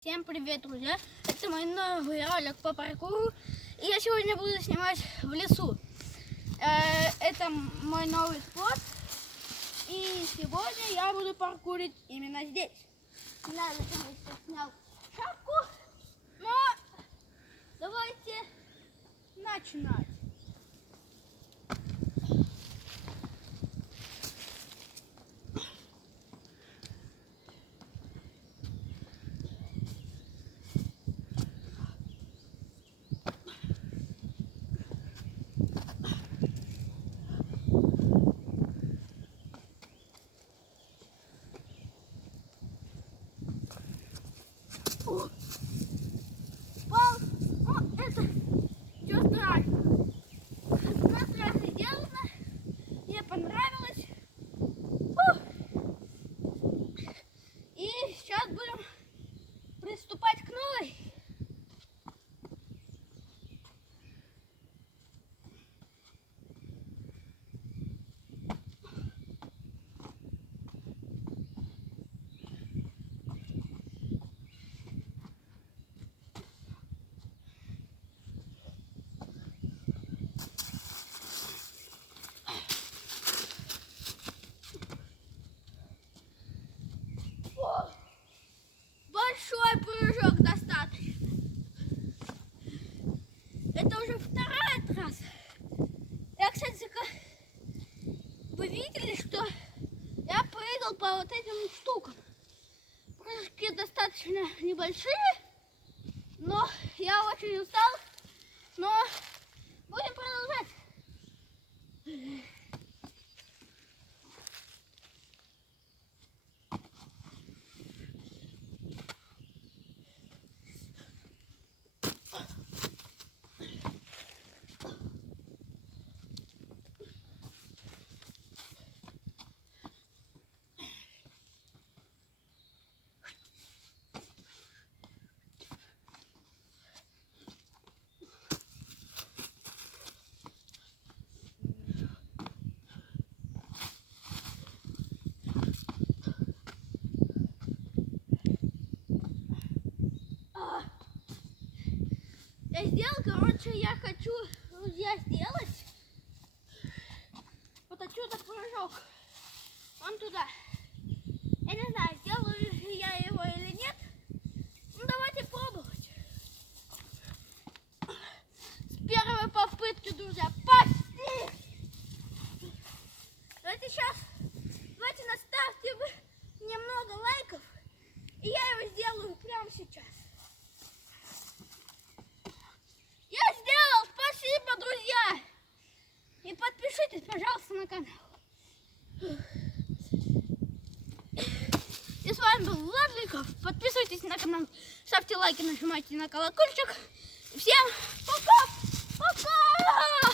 Всем привет, друзья! Это мой новый ролик по паркуру. И я сегодня буду снимать в лесу. Это мой новый спот. И сегодня я буду паркурить именно здесь. Не знаю, зачем я сейчас снял шапку. Но давайте начинать. Пал, это все страшно. Одна трасса сделана, мне понравилось. И сейчас будем приступать к новой. Большой прыжок достаточно. Это уже вторая трасса. Я, кстати, вы видели, что я прыгал по вот этим штукам. Прыжки достаточно небольшие, но я очень устал. Но будем продолжать. Я сделал, я хочу, друзья, сделать вот отсюда прыжок. Вон туда. Я не знаю, сделаю я его или нет. Ну, давайте пробовать. С первой попытки, друзья. Пошли! Давайте наставьте вы немного лайков. И я его сделаю прямо сейчас. Я сделал! Спасибо, друзья! И подпишитесь, пожалуйста, на канал. И с вами был Владликов. Подписывайтесь на канал, ставьте лайки, нажимайте на колокольчик. И всем пока! Пока!